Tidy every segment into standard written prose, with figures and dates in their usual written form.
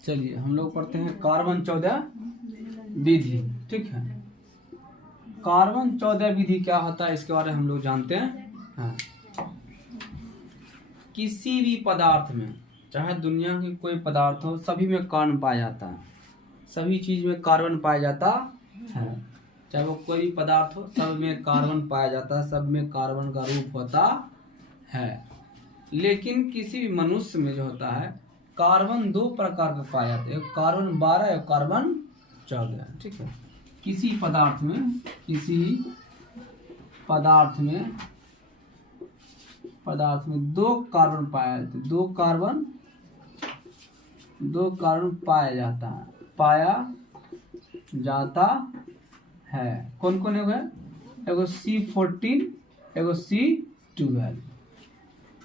चलिए हम लोग पढ़ते हैं कार्बन 14 विधि। ठीक है, कार्बन 14 विधि क्या होता है इसके बारे में हम लोग जानते हैं। हाँ, किसी भी पदार्थ में, चाहे दुनिया के कोई पदार्थ हो, सभी में कार्बन पाया जाता है। सभी चीज में कार्बन पाया जाता है, चाहे वो कोई भी पदार्थ हो, सब में कार्बन पाया जाता है, सब में कार्बन का रूप होता है। लेकिन किसी भी मनुष्य में जो होता है, कार्बन दो प्रकार का पाया जाता है, एक कार्बन 12 और कार्बन 14। ठीक है, किसी पदार्थ में दो कार्बन पाया जाता है, दो कार्बन पाया जाता है। कौन कौन है? एगो C14, एगो C12,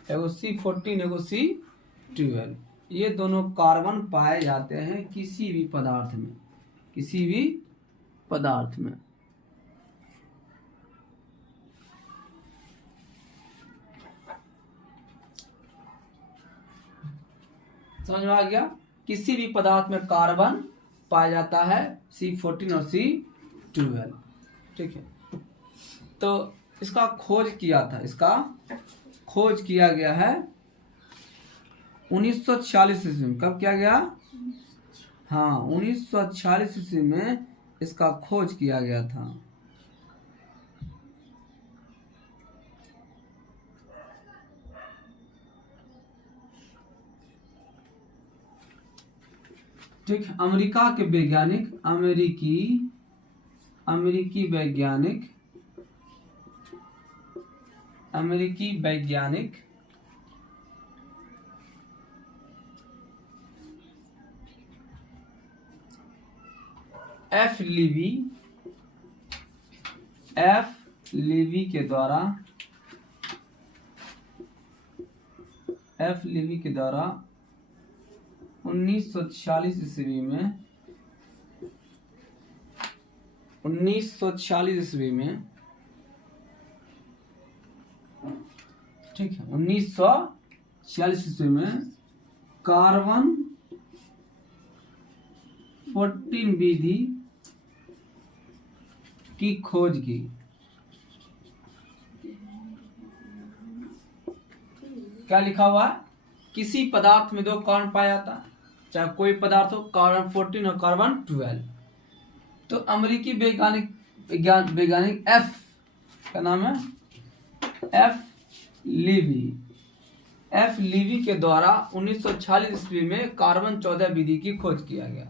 एगो C14, एगो C12। ये दोनों कार्बन पाए जाते हैं किसी भी पदार्थ में, किसी भी पदार्थ में। समझ में आ गया? किसी भी पदार्थ में कार्बन पाया जाता है, C14 और C12। ठीक है, तो इसका खोज किया गया है 1946 ईस्वी में। कब किया गया? हाँ, 1946 ईस्वी में इसका खोज किया गया था। ठीक, अमेरिका के वैज्ञानिक, अमेरिकी वैज्ञानिक एफ लीवी के द्वारा 1946 ईस्वी में ठीक है, 1946 ईस्वी में कार्बन 14 विधि की खोज की। क्या लिखा हुआ है? किसी पदार्थ में दो कार्बन पाया जाता है, चाहे कोई पदार्थ हो, कार्बन 14 और कार्बन 12। तो अमेरिकी वैज्ञानिक एफ, क्या नाम है? एफ लीवी के द्वारा 1946 ईस्वी में कार्बन 14 विधि की खोज किया गया।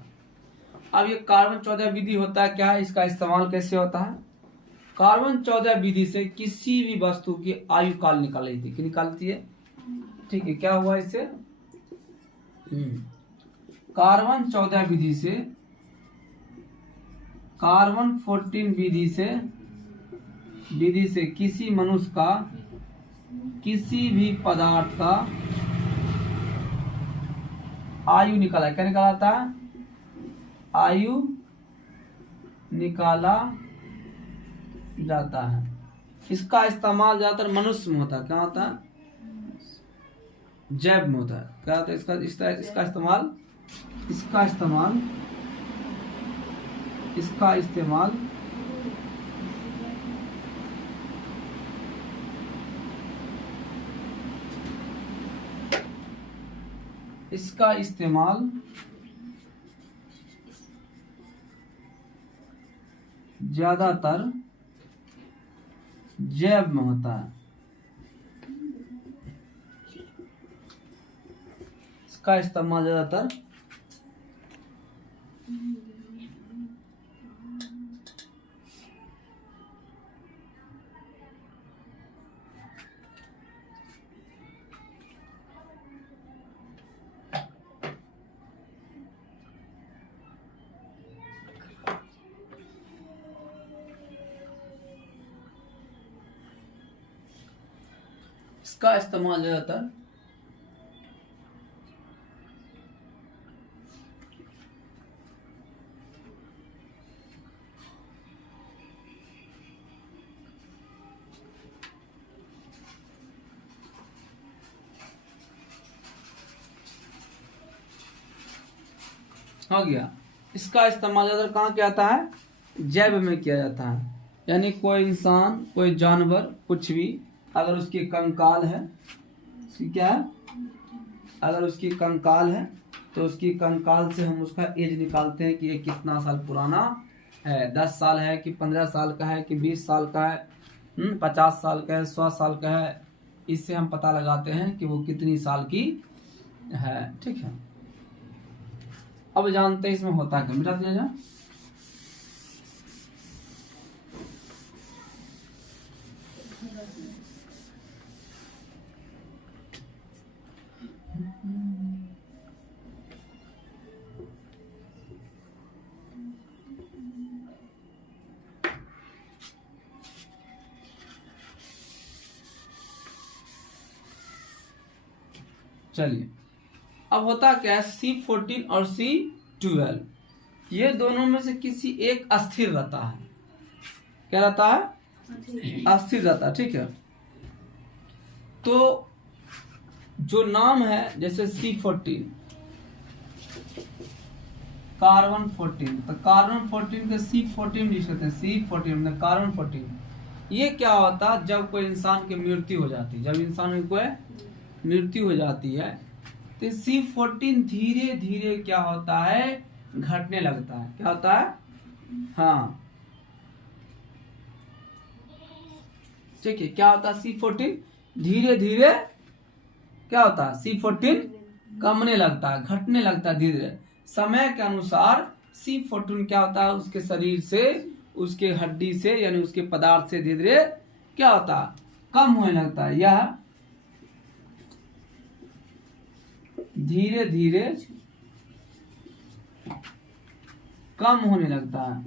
अब ये कार्बन 14 विधि होता है क्या है, इसका इस्तेमाल कैसे होता है? कार्बन 14 विधि से किसी भी वस्तु की आयु काल निकाली थी, कि निकालती है। ठीक है, क्या हुआ इससे? कार्बन 14 विधि से, कार्बन 14 विधि से किसी मनुष्य का, किसी भी पदार्थ का आयु निकाला। क्या निकाला था? आयु निकाला जाता है। इसका इस्तेमाल ज्यादातर मनुष्य में होता है। क्या होता है? जैव में होता है। क्या होता है इसका इस्तेमाल? इसका इस्तेमाल ज्यादातर जैव में होता है। इसका इस्तेमाल ज्यादातर हो गया। इसका इस्तेमाल ज़्यादातर कहाँ किया जाता है? जैव में किया जाता है। यानी कोई इंसान, कोई जानवर, कुछ भी अगर उसकी कंकाल है, उसकी क्या है, अगर उसकी कंकाल है तो उसकी कंकाल से हम उसका एज निकालते हैं कि ये कितना साल पुराना है। 10 साल है कि 15 साल का है कि 20 साल का है, 50 साल का है, 100 साल का है। इससे हम पता लगाते हैं कि वो कितनी साल की है। ठीक है, अब जानते हैं इसमें होता क्या। मिटा दिया जाए। चलिए, अब होता क्या है, C14 और C12 ये दोनों में से किसी एक अस्थिर रहता है। क्या रहता है? अस्थिर रहता है। ठीक है, तो जो नाम है जैसे C14 कार्बन 14, तो कार्बन 14 के C14 लिख सकते हैं। C14 मतलब कार्बन 14। ये क्या होता है, जब कोई इंसान की मृत्यु हो जाती है, जब इंसान की कोई मृत्यु हो जाती है तो C14 धीरे धीरे क्या होता है, घटने लगता है। क्या होता है? हाँ, ठीक है, क्या होता है, C14 धीरे धीरे क्या होता है, C14 कमने लगता है, घटने लगता है धीरे धीरे। समय के अनुसार C14 क्या होता है, उसके शरीर से, उसके हड्डी से, यानी उसके पदार्थ से धीरे धीरे क्या होता है, कम होने लगता है। यह धीरे धीरे कम होने लगता है,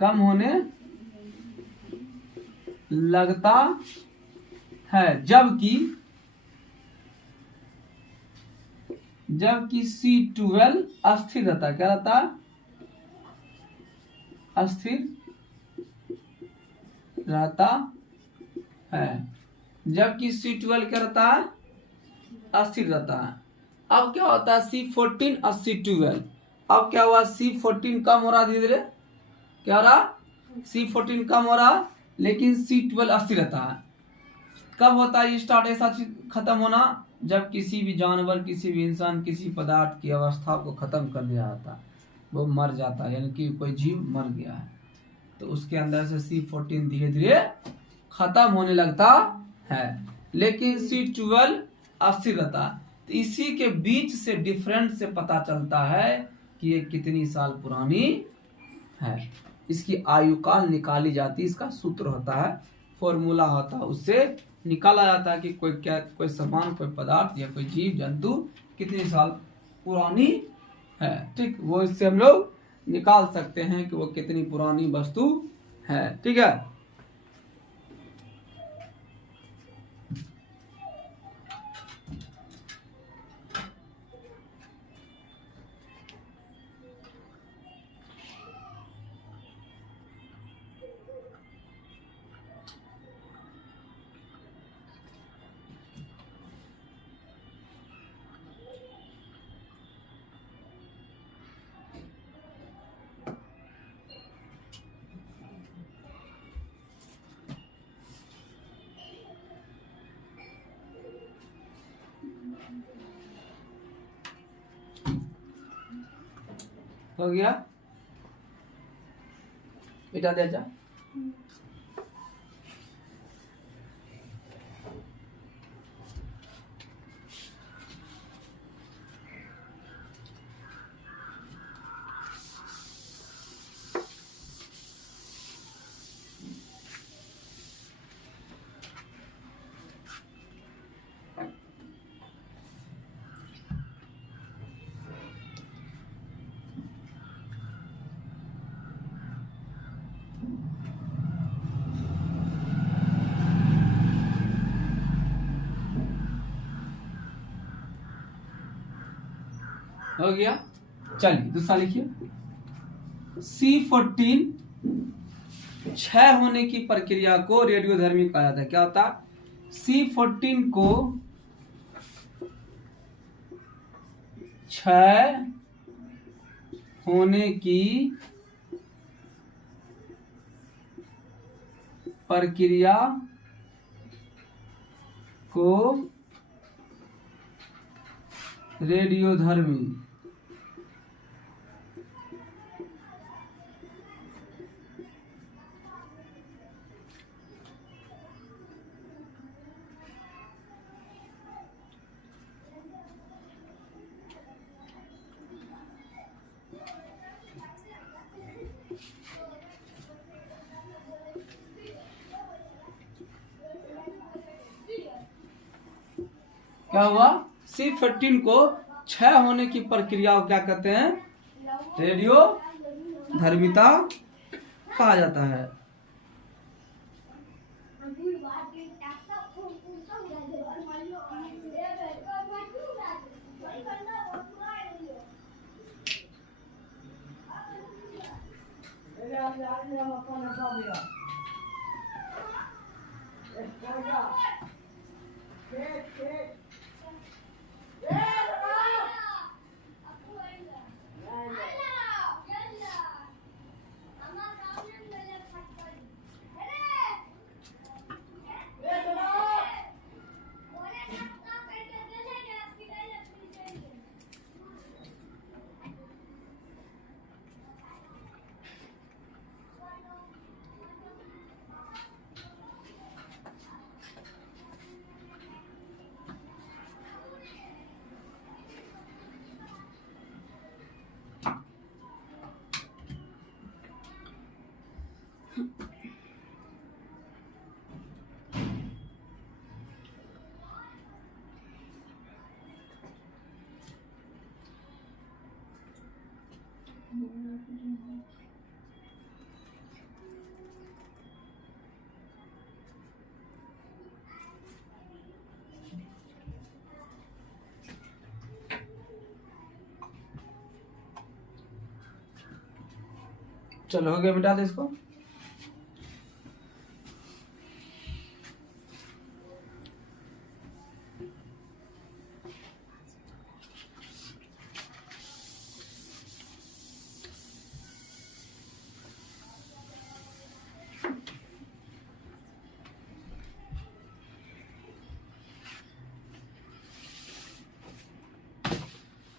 कम होने लगता है। जबकि C12 अस्थिर रहता है। क्या रहता है? अस्थिर रहता है। जबकि C12 क्या रहता है? अस्थिर रहता है। अब क्या होता है, C14 और C12, अब क्या हुआ, C14 कम हो रहा धीरे धीरे। क्या हो रहा? C14 कम हो रहा, लेकिन C12 अस्थिर रहता है। कब होता है ये स्टार्ट ऐसा खत्म होना, जब किसी भी जानवर, किसी भी इंसान, किसी पदार्थ की अवस्था को खत्म कर दिया जाता है, वो मर जाता है, यानी कि कोई जीव मर गया है, तो उसके अंदर से C14 धीरे धीरे खत्म होने लगता है, लेकिन C12 अस्थिर रहता है। तो इसी के बीच से डिफरेंस से पता चलता है कि ये कितनी साल पुरानी है। इसकी आयु काल निकाली जाती है, इसका सूत्र होता है, फॉर्मूला होता है, उससे निकाला जाता है कि कोई सामान, कोई पदार्थ या कोई जीव जंतु कितनी साल पुरानी है। ठीक, वो इससे हम लोग निकाल सकते हैं कि वो कितनी पुरानी वस्तु है। ठीक है, हो गया, मिटा दिया जा। हो गया, चलिए दूसरा लिखिए। C14 क्षय होने की प्रक्रिया को रेडियोधर्मी कहा जाता है। क्या होता है? C14 को क्षय होने की प्रक्रिया को रेडियोधर्मी क्या हुआ, C15 को क्षय होने की प्रक्रिया को क्या कहते हैं, रेडियो धर्मिता कहा जाता है। चलो हो गया, मिटा दे इसको।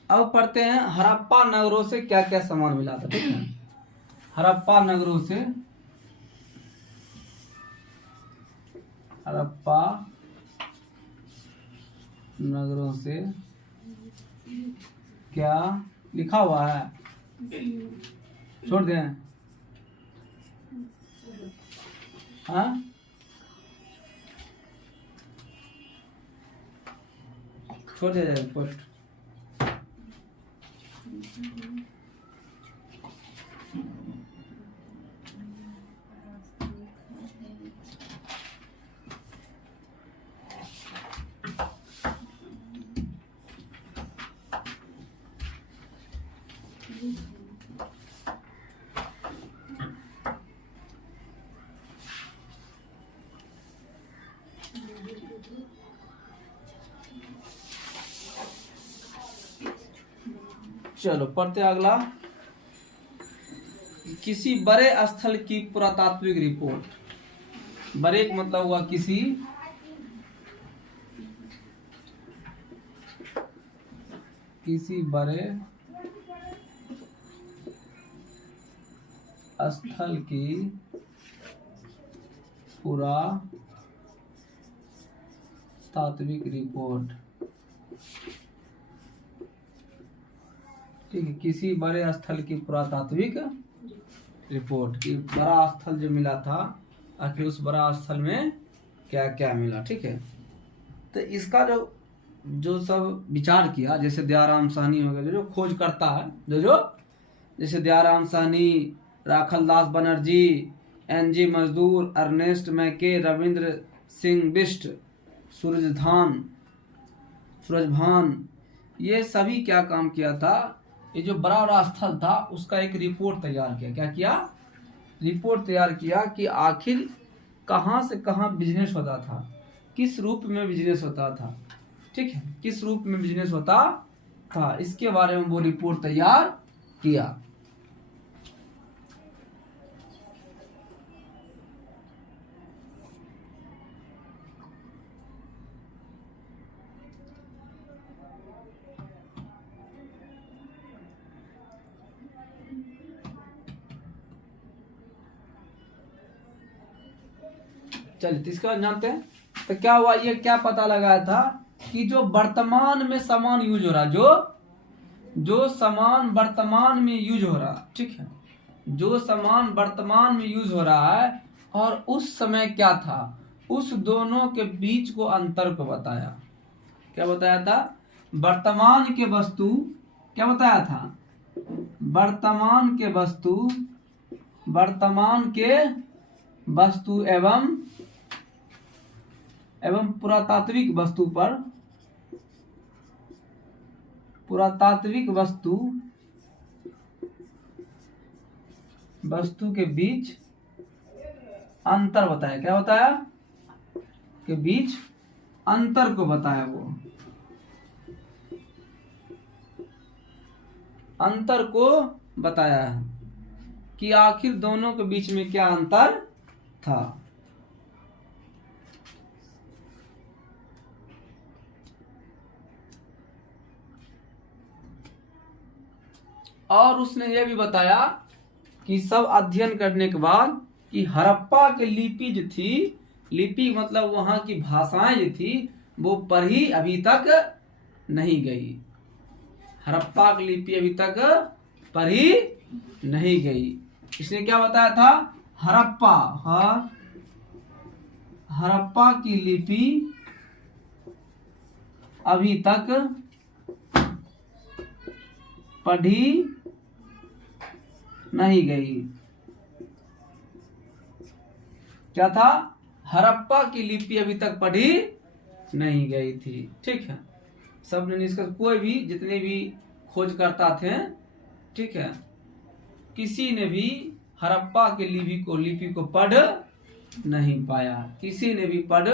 अब पढ़ते हैं हड़प्पा नगरों से क्या क्या सामान मिला था, ठीक है। हड़प्पा नगरों से, हड़प्पा नगरों से क्या लिखा हुआ है, छोड़ दें, हाँ छोड़ दिया जाए पोस्ट। चलो पढ़ते अगला, किसी बड़े स्थल की पुरातात्विक रिपोर्ट। बड़े का मतलब हुआ किसी, बड़े स्थल की पुरातात्विक रिपोर्ट, ठीक है। किसी बड़े स्थल की पुरातात्विक रिपोर्ट, कि बड़ा स्थल जो मिला था आखिर उस बड़ा स्थल में क्या क्या मिला, ठीक है। तो इसका जो सब विचार किया, जैसे दयाराम साहनी हो गया, जो खोज करता है, जो जैसे दयाराम साहनी, राखल दास बनर्जी, NG मजदूर, अर्नेस्ट मैके, रविंद्र सिंह बिष्ट, सूरजभान, ये सभी क्या काम किया था, ये जो बड़ा बड़ा स्थल था उसका एक रिपोर्ट तैयार किया। क्या किया, रिपोर्ट तैयार किया कि आखिर कहाँ से कहाँ बिजनेस होता था, किस रूप में बिजनेस होता था, ठीक है, किस रूप में बिजनेस होता था, इसके बारे में वो रिपोर्ट तैयार किया। चलिए तीसरा जानते हैं। तो क्या हुआ, ये क्या पता लगाया था कि जो वर्तमान में सामान यूज हो रहा, जो सामान वर्तमान में यूज हो रहा, ठीक है, जो सामान वर्तमान में यूज हो रहा है और उस समय क्या था, उस दोनों के बीच को अंतर को बताया। क्या बताया था? वर्तमान के वस्तु, क्या बताया था? वर्तमान के वस्तु एवं पुरातात्विक वस्तु के बीच अंतर बताया। क्या बताया? के बीच अंतर को बताया। वो अंतर को बताया है कि आखिर दोनों के बीच में क्या अंतर था। और उसने ये भी बताया कि सब अध्ययन करने के बाद कि हड़प्पा की लिपि जो थी, लिपि मतलब वहां की भाषाएं जो थी, वो पढ़ी अभी तक नहीं गई। हड़प्पा की लिपि अभी तक पढ़ी नहीं गई। इसने क्या बताया था? हड़प्पा की लिपि अभी तक पढ़ी नहीं गई। क्या था? हड़प्पा की लिपि अभी तक पढ़ी नहीं गई थी। ठीक है, सबने निष्कर्ष, कोई भी जितने भी खोजकर्ता थे, ठीक है, किसी ने भी हड़प्पा की लिपि को पढ़ नहीं पाया। किसी ने भी पढ़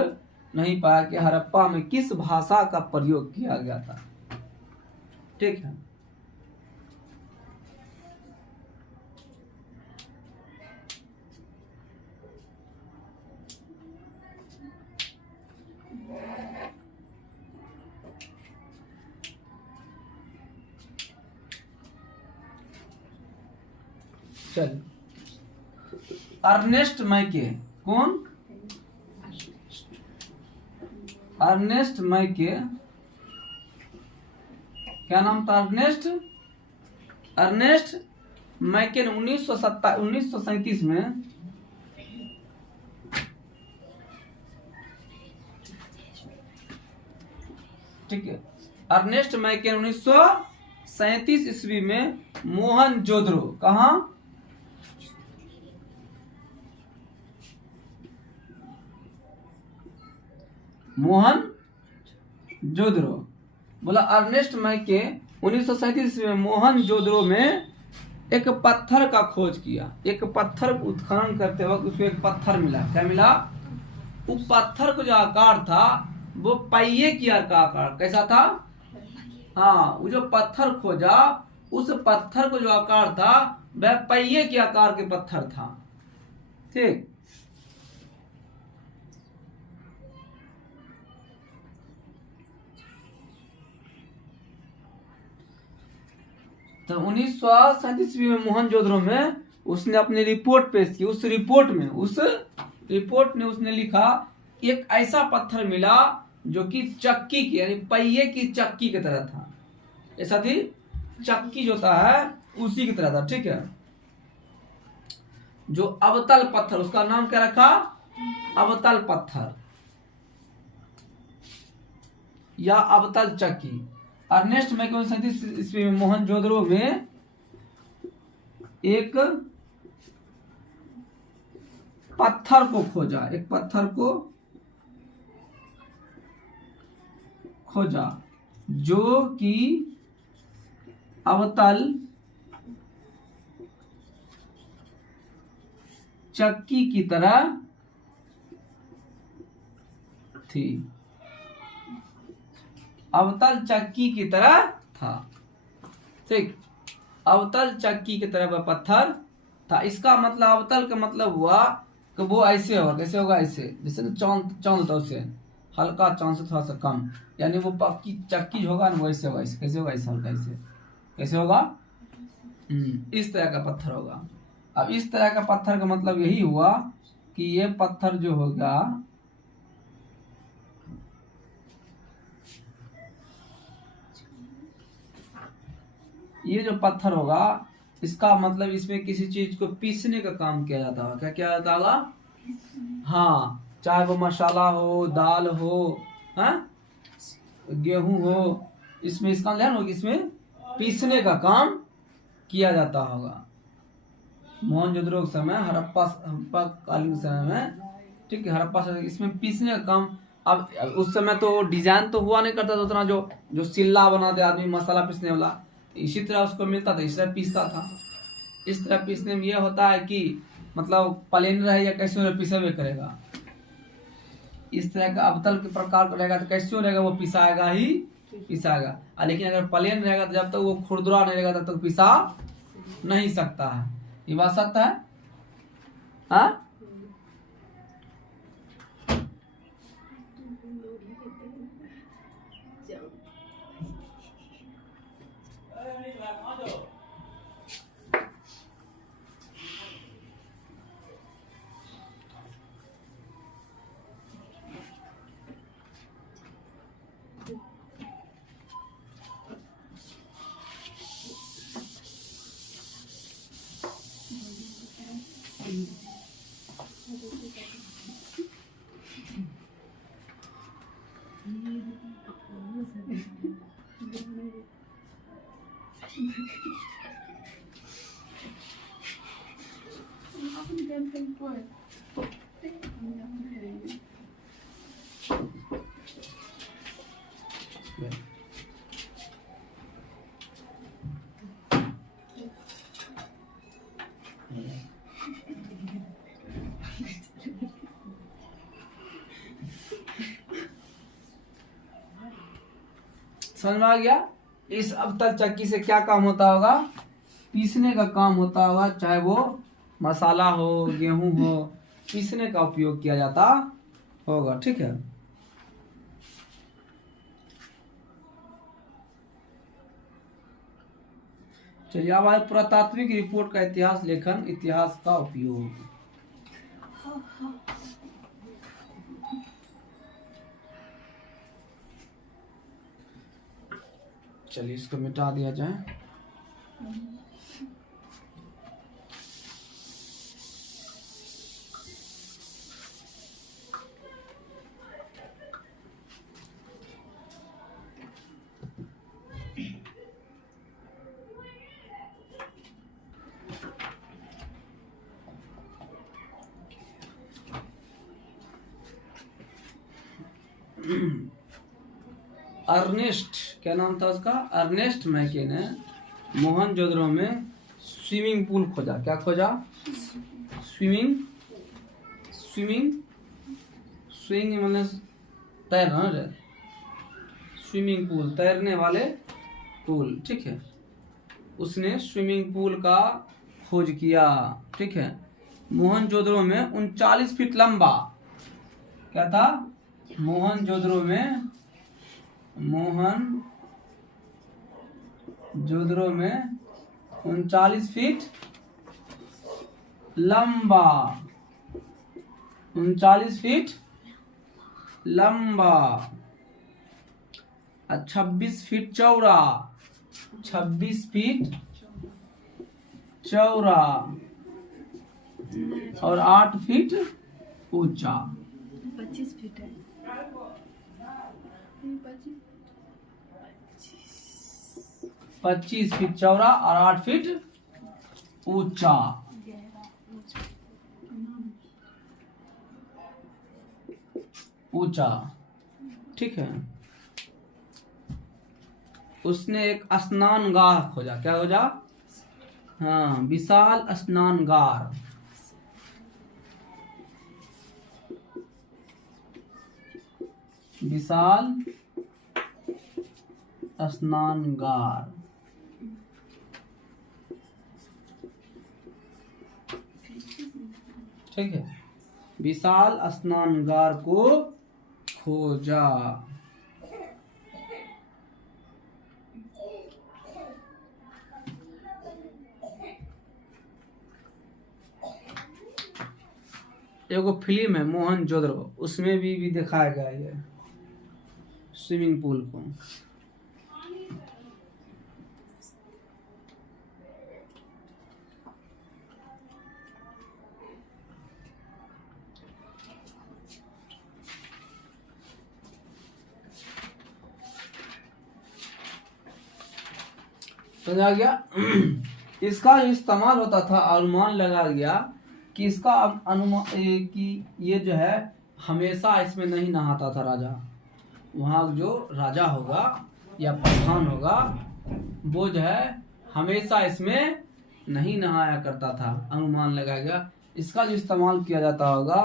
नहीं पाया कि हड़प्पा में किस भाषा का प्रयोग किया गया था। ठीक है, चल अर्नेस्ट मैके, कौन? अर्नेस्ट मैके, क्या नाम था? अर्नेस्ट मैके ने 1937 में ठीक है, अर्नेस्ट मैके 1937 ईस्वी में मोहनजोदड़ो, कहा? मोहनजोदड़ो। बोला अर्नेस्ट मैके 1937 में मोहनजोदड़ो में एक पत्थर का खोज किया। एक पत्थर को उत्खनन करते वक्त उसको एक पत्थर मिला। क्या मिला? वो पत्थर को जो आकार था वो पहिए की आकार। कैसा था? हाँ, वो जो पत्थर खोजा, उस पत्थर को जो आकार था वह पहिए के आकार के पत्थर था। ठीक, तो 1937 में मोहनजोदड़ो में उसने अपनी रिपोर्ट पेश की। उस रिपोर्ट ने उसने लिखा एक ऐसा पत्थर मिला जो कि चक्की की, यानी पहिए की चक्की की तरह था। ऐसा थी, चक्की जो होता है उसी की तरह था। ठीक है, जो अवतल पत्थर, उसका नाम क्या रखा? अवतल पत्थर या अवतल चक्की। अर्नेस्ट मैके 1937 ईस्वी में मोहनजोदड़ो में एक पत्थर को खोजा। एक पत्थर को खोजा जो कि अवतल चक्की की तरह थी। अवतल चक्की की तरह था। ठीक, अवतल चक्की की तरह वह पत्थर था। इसका मतलब अवतल का मतलब हुआ कि वो ऐसे होगा, कैसे होगा, ऐसे जैसे ना चांद चांद होता है उससे हल्का, चांद से थोड़ा सा कम, यानी वो पक्की चक्की जो होगा ना वैसे होगा, ऐसे कैसे होगा, ऐसे हल्का, ऐसे कैसे होगा, इस तरह का पत्थर होगा। अब इस तरह का पत्थर का मतलब यही हुआ कि ये पत्थर जो होगा, ये जो पत्थर होगा इसका मतलब इसमें किसी चीज को पीसने का काम किया जाता होगा। क्या किया जाता होगा? हाँ, चाहे वो मसाला हो, दाल हो, हाँ, गेहूं हो, इसमें इसका ध्यान होगा, इसमें पीसने का काम किया जाता होगा। मोहनजोदड़ो के समय, हड़प्पा कालीन समय में, ठीक है, हड़प्पा समय इसमें पीसने का काम। अब उस समय तो डिजाइन तो हुआ नहीं करता था उतना, जो जो सिल्ला बनाते आदमी मसाला पीसने वाला, इसी तरह उसको मिलता था, इस तरह पीसता था। इस तरह पीसने में यह होता है कि मतलब प्लेन रहे या कैसे रहे पीसेबे करेगा। इस तरह का अवतल के प्रकार का रहेगा तो कैसे रहेगा, वो पिसाएगा ही पिसाएगा। लेकिन अगर प्लेन रहेगा तो जब तक वो खुरदुरा नहीं रहेगा तब तक पिसा नहीं सकता है। ये बात सत्य है, हाँ? समझ में आ गया? इस अवतल चक्की से क्या काम होता होगा? पीसने का काम होता होगा, चाहे वो मसाला हो, गेहूं हो, पीसने का उपयोग किया जाता होगा। ठीक है, चलिए अब आए पुरातात्विक रिपोर्ट का इतिहास लेखन, इतिहास का उपयोग। चलिए इसको मिटा दिया जाए। अर्नेस्ट, क्या नाम था उसका? अर्नेस्ट मैके ने मोहनजोदड़ो में स्विमिंग पूल खोजा। क्या खोजा? स्विमिंग स्विमिंग स्विमिंग मतलब तैरना रे, स्विमिंग पूल, तैरने वाले पूल। ठीक है, उसने स्विमिंग पूल का खोज किया। ठीक है, मोहनजोदड़ो में 39 फीट लंबा, क्या था? मोहनजोदड़ो में 39 फीट लंबा, 39 फीट लंबा, 26 फीट चौड़ा, 26 फीट चौड़ा और 8 फीट ऊंचा। 25 फीट है, 25 फीट चौड़ा और 8 फीट ऊंचा। ऊंचा, ठीक है। उसने एक स्नानगार खोजा। क्या खोजा? हाँ, विशाल स्नानगार। विशाल स्नानगार। ठीक है, विशाल स्नानगार को खोजा। एगो फिल्म है मोहनजोदड़ो, उसमें भी दिखाया गया है स्विमिंग पूल को। समझा गया? इसका जो इस्तेमाल होता था, अनुमान लगा गया कि इसका अनुमान कि ये जो है हमेशा इसमें नहीं नहाता था राजा। वहाँ जो राजा होगा या प्रधान होगा वो जो है हमेशा इसमें नहीं नहाया करता था। अनुमान लगाया गया इसका जो इस्तेमाल किया जाता होगा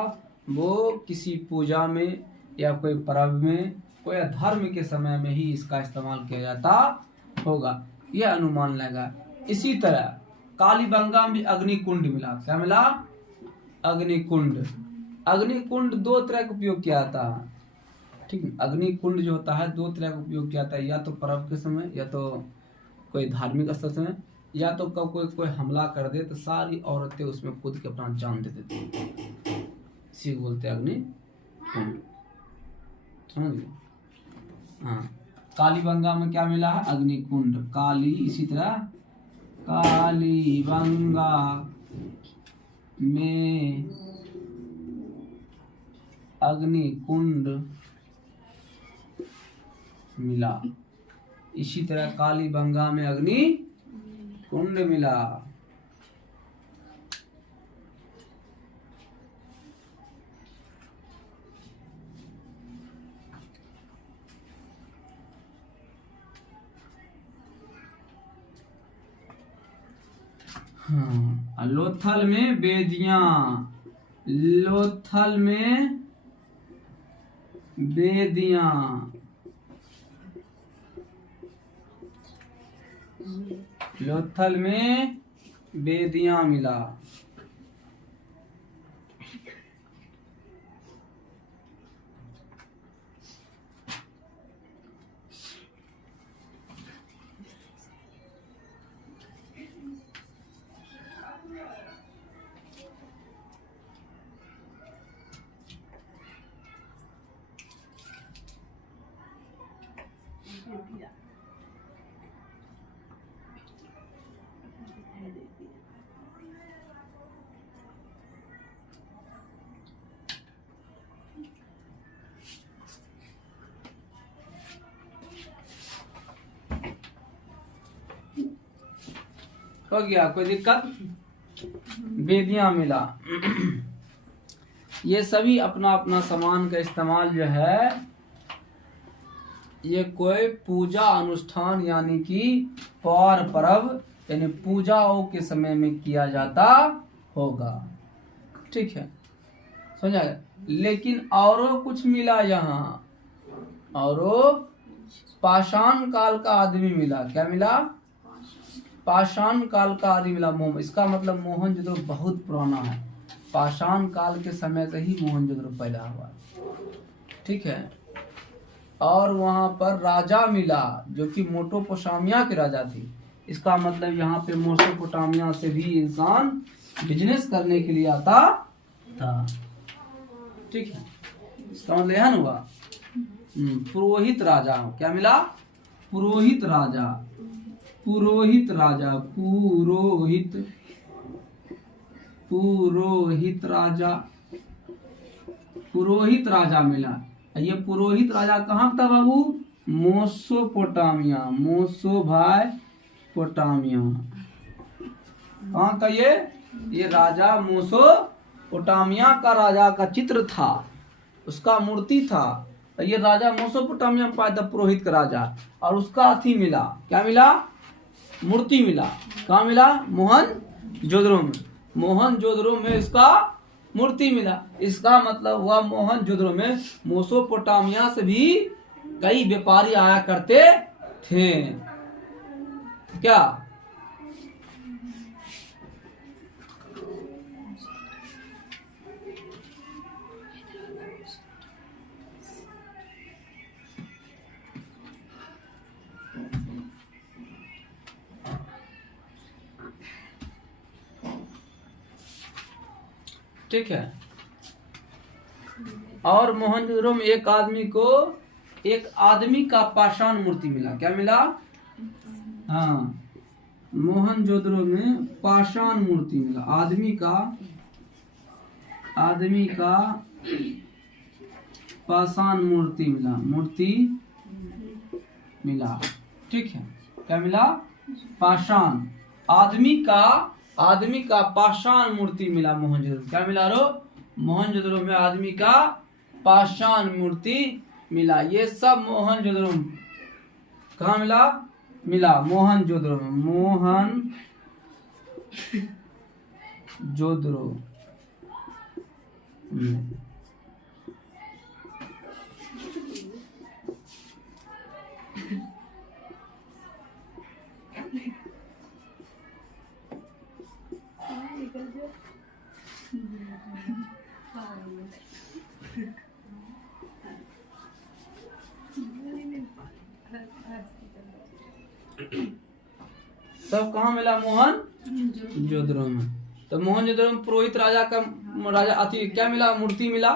वो किसी पूजा में या कोई पर्व में, कोई धर्म के समय में ही इसका इस्तेमाल किया जाता होगा, यह अनुमान लगा। इसी तरह कालीबंगा में अग्निकुंड मिला। क्या मिला? अग्निकुंड। अग्निकुंड दो तरह का उपयोग किया जाता है। ठीक है, अग्निकुंड जो होता है दो तरह का उपयोग किया जाता है, या तो पर्व के समय, या तो कोई धार्मिक स्थल समय, या तो कब कोई हमला कर दे तो सारी औरतें उसमें कूद के अपना जान दे देती हैं। इसी को बोलते हैं अग्निकुंड। समझ गए? हाँ, कालीबंगा में क्या मिला है? अग्निकुंड। काली, इसी तरह कालीबंगा में अग्निकुंड मिला। इसी तरह कालीबंगा में अग्निकुंड मिला। हाँ, लोथल में बेदियां। लोथल में बेदियां। लोथल में बेदियां मिला। हो गया? कोई दिक्कत? बेदियां मिला। ये सभी अपना अपना सामान का इस्तेमाल जो है ये कोई पूजा अनुष्ठान यानी कि पौर पर्व यानी पूजाओं के समय में किया जाता होगा। ठीक है, समझा? लेकिन औरों कुछ मिला यहाँ। औरों पाषाण काल का आदमी मिला। क्या मिला? पाषाण काल का आदमी मिला। इसका मतलब मोहनजोदड़ो बहुत पुराना है। पाषाण काल के समय से ही मोहनजोदड़ो पैदा हुआ। ठीक है, और वहां पर राजा मिला जो कि मेसोपोटामिया के राजा थे। इसका मतलब यहाँ पे मेसोपोटामिया से भी इंसान बिजनेस करने के लिए आता था। ठीक है, इसका मतलब यह हुआ। पुरोहित राजा। क्या मिला? पुरोहित राजा। पुरोहित राजा। पुरोहित राजा। पुरोहित राजा मिला। ये पुरोहित राजा कहाँ था बाबू? मेसोपोटामिया। मेसोपोटामिया कहाँ का? ये राजा मेसोपोटामिया का राजा का चित्र था, उसका मूर्ति था। ये राजा मेसोपोटामिया में पाया था, पुरोहित का राजा। और उसका अथी मिला। क्या मिला? मूर्ति मिला। कहाँ मिला? मोहनजोदड़ो में। मोहनजोदड़ो में इसका मूर्ति मिला। इसका मतलब हुआ मोहनजोदड़ो में मेसोपोटामिया से भी कई व्यापारी आया करते थे। क्या? ठीक है। और मोहनजोदड़ो में एक आदमी का पाषाण मूर्ति मिला। क्या मिला? हाँ, मोहनजोदड़ो में पाषाण मूर्ति मिला। आदमी का पाषाण मूर्ति मिला। ठीक है। क्या मिला? पाषाण। आदमी का पाषाण मूर्ति मिला मोहनजोदड़ो। क्या मिला रो? मोहनजोदड़ो में आदमी का पाषाण मूर्ति मिला। ये सब मोहनजोदड़ो में कहाँ मिला? मोहनजोदड़ो में। मोहनजोदड़ो में। सब कहाँ मिला? मोहनजोदड़ो में। तो मोहनजोदड़ो में पुरोहित राजा क्या मिला? मूर्ति मिला।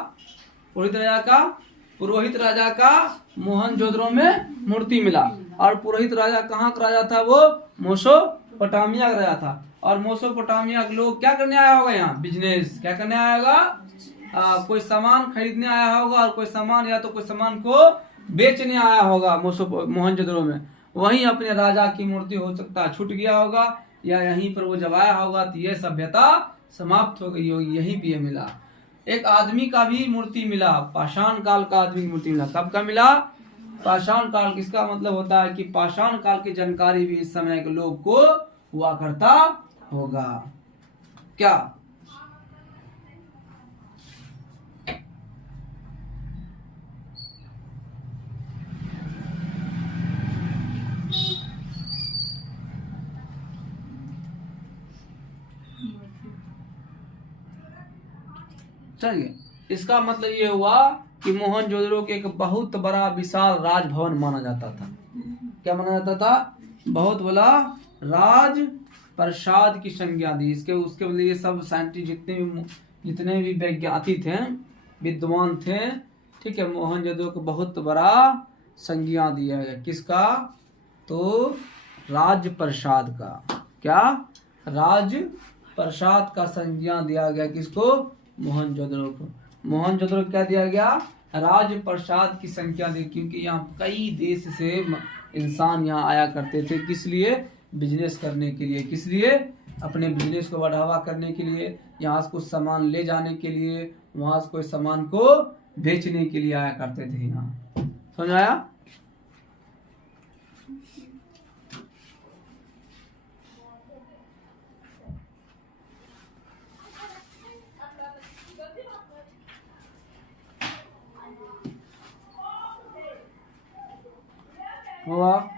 पुरोहित राजा का मोहनजोदड़ो में मूर्ति मिला। और पुरोहित राजा कहाँ का राजा था? वो मेसोपोटामिया का राजा था। और मेसोपोटामिया के लोग क्या करने आया होगा? यहाँ बिजनेस। क्या करने आया होगा? कोई सामान खरीदने आया होगा, और कोई सामान को बेचने आया होगा मोहनजोदड़ो में। वहीं अपने राजा की मूर्ति हो सकता है छूट गया होगा, या यहीं पर वो जब आया होगा तो ये सभ्यता समाप्त हो गई होगी। यही भी मिला। एक आदमी का भी मूर्ति मिला, पाषाण काल का आदमी की मूर्ति मिला। कब का मिला? पाषाण काल। किसका मतलब होता है कि पाषाण काल की जानकारी भी इस समय के लोग को हुआ करता होगा। क्या? चलिए, इसका मतलब ये हुआ कि मोहनजोदड़ो के एक बहुत बड़ा विशाल राजभवन माना जाता था। क्या माना जाता था? बहुत बड़ा राज प्रसाद की संज्ञा दी। उसके लिए सब साइंटिस्ट जितने भी वैज्ञानिक थे, विद्वान थे, ठीक है, मोहनजोदड़ो को बहुत बड़ा संज्ञा दिया गया। किसका? तो राज प्रसाद का। क्या? राज प्रसाद का संज्ञा दिया गया। किसको? मोहनजोदड़ो को। मोहनजोदड़ो क्या दिया गया? राज प्रसाद की संख्या दी, क्योंकि यहाँ कई देश से इंसान यहाँ आया करते थे। किस लिए? बिजनेस करने के लिए। किस लिए? अपने बिजनेस को बढ़ावा करने के लिए, यहाँ से कुछ सामान ले जाने के लिए, वहां से कोई सामान को बेचने के लिए आया करते थे यहाँ। समझ आया? हुआ?